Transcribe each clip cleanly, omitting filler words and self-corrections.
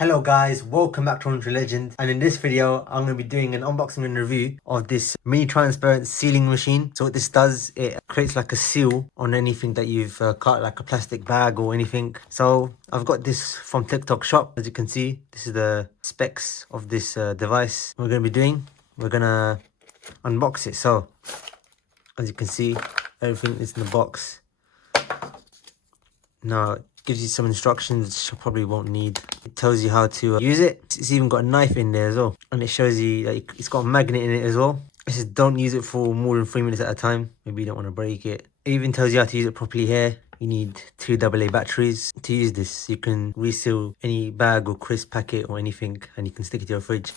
Hello guys, welcome back to Unreal Legend, and in this video I'm going to be doing an unboxing and review of this mini transparent sealing machine. So what this does, it creates like a seal on anything that you've cut, like a plastic bag or anything. So I've got this from TikTok shop. As you can see, this is the specs of this device we're going to be doing. We're going to unbox it. So as you can see, everything is in the box. Now it gives you some instructions which you probably won't need. It tells you how to use it. It's even got a knife in there as well, and it shows you that it's got a magnet in it as well. It says don't use it for more than 3 minutes at a time. Maybe you don't want to break it. It even tells you how to use it properly here. You need 2 AA batteries to use this. You can reseal any bag or crisp packet or anything, and you can stick it to your fridge.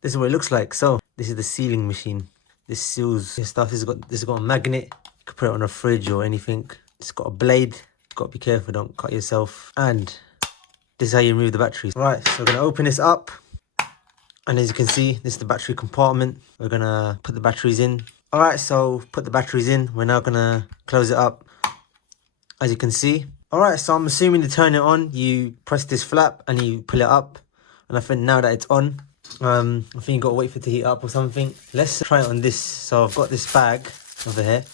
This is what it looks like. So this is the sealing machine. This seals your stuff. This has got a magnet. You can put it on a fridge or anything. It's got a blade. Got to be careful, don't cut yourself. And this is how you remove the batteries. Right, so we're going to open this up, and as you can see, this is the battery compartment. We're going to put the batteries in. All right, so put the batteries in. We're now going to close it up, as you can see. All right, so I'm assuming to turn it on, you press this flap and you pull it up, and I think now that it's on, I think you got to wait for it to heat up or something. Let's try it on this. So I've got this bag over here.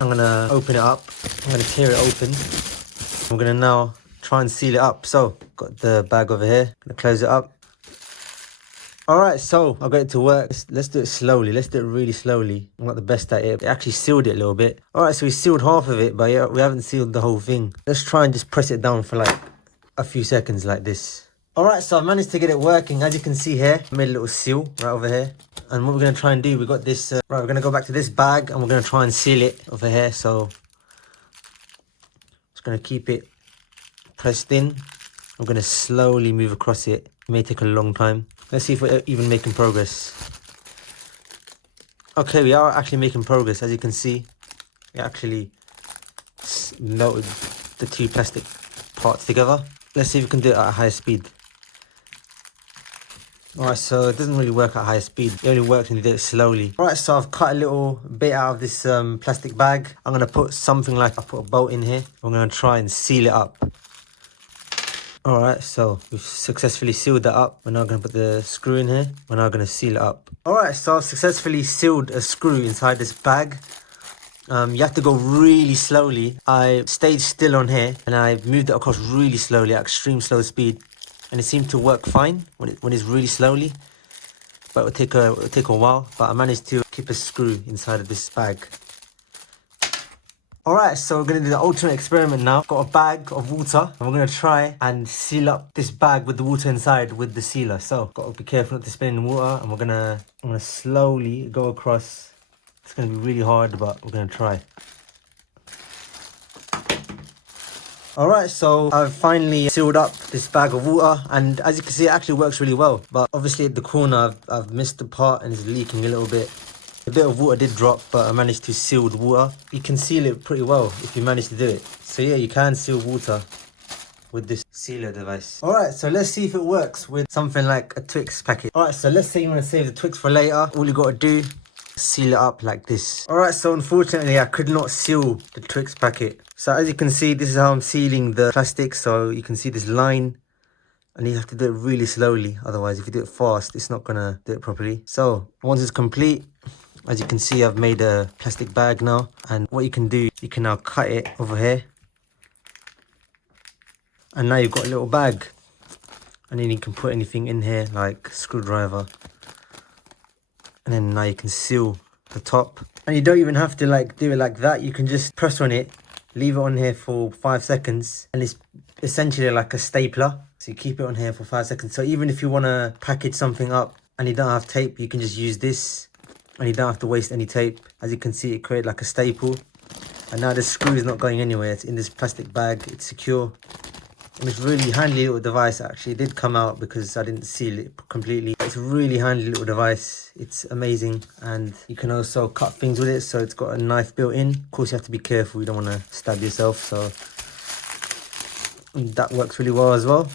I'm going to open it up. I'm going to tear it open. I'm going to now try and seal it up. So, got the bag over here. Going to close it up. Alright, so I'll get it to work. Let's do it slowly. Let's do it really slowly. I'm not the best at it. It actually sealed it a little bit. Alright, so we sealed half of it, but yeah, we haven't sealed the whole thing. Let's try and just press it down for like a few seconds like this. Alright, so I've managed to get it working. As you can see here, I made a little seal right over here. And what we're going to try and do, we got this, right, we're going to go back to this bag and we're going to try and seal it over here. So, just going to keep it pressed in. I'm going to slowly move across it. It may take a long time. Let's see if we're even making progress. Okay, we are actually making progress. As you can see, we actually melted the 2 plastic parts together. Let's see if we can do it at a higher speed. Alright, so it doesn't really work at high speed. It only works when you do it slowly. Alright, so I've cut a little bit out of this plastic bag. I'm going to put something like, I put a bolt in here. I'm going to try and seal it up. Alright, so we've successfully sealed that up. We're now going to put the screw in here. We're now going to seal it up. Alright, so I've successfully sealed a screw inside this bag. You have to go really slowly. I stayed still on here and I moved it across really slowly at extreme slow speed. And it seemed to work fine when it's really slowly, but it will take a while. But I managed to keep a screw inside of this bag. Alright, so we're going to do the ultimate experiment now. Got a bag of water, and we're going to try and seal up this bag with the water inside with the sealer. So, got to be careful not to spill in the water, and I'm gonna slowly go across. It's going to be really hard, but we're going to try. Alright, so I've finally sealed up this bag of water, and as you can see, it actually works really well. But obviously at the corner, I've missed the part and it's leaking a little bit. A bit of water did drop, but I managed to seal the water. You can seal it pretty well if you manage to do it. So yeah, you can seal water with this sealer device. Alright, so let's see if it works with something like a Twix packet. Alright, so let's say you want to save the Twix for later. All you got to do, seal it up like this. Alright, so unfortunately I could not seal the Twix packet. So as you can see, this is how I'm sealing the plastic. So you can see this line, and you have to do it really slowly. Otherwise, if you do it fast, it's not gonna do it properly. So once it's complete, as you can see, I've made a plastic bag now. And what you can do, you can now cut it over here. And now you've got a little bag. And then you can put anything in here like screwdriver. And then now you can seal the top. And you don't even have to like do it like that. You can just press on it, leave it on here for 5 seconds, and it's essentially like a stapler. So you keep it on here for 5 seconds. So even if you want to package something up and you don't have tape, you can just use this and you don't have to waste any tape. As you can see, it created like a staple. And now the screw is not going anywhere. It's in this plastic bag. It's secure. And it's a really handy little device. Actually, it did come out because I didn't seal it completely. It's a really handy little device. It's amazing. And you can also cut things with it. So it's got a knife built in. Of course, you have to be careful. You don't want to stab yourself. So that works really well as well.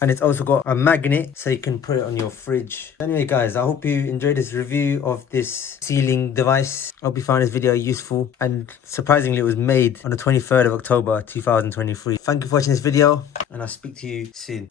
And it's also got a magnet so you can put it on your fridge. Anyway guys, I hope you enjoyed this review of this sealing device. I hope you found this video useful, and surprisingly it was made on the 23rd of October 2023. Thank you for watching this video, and I'll speak to you soon.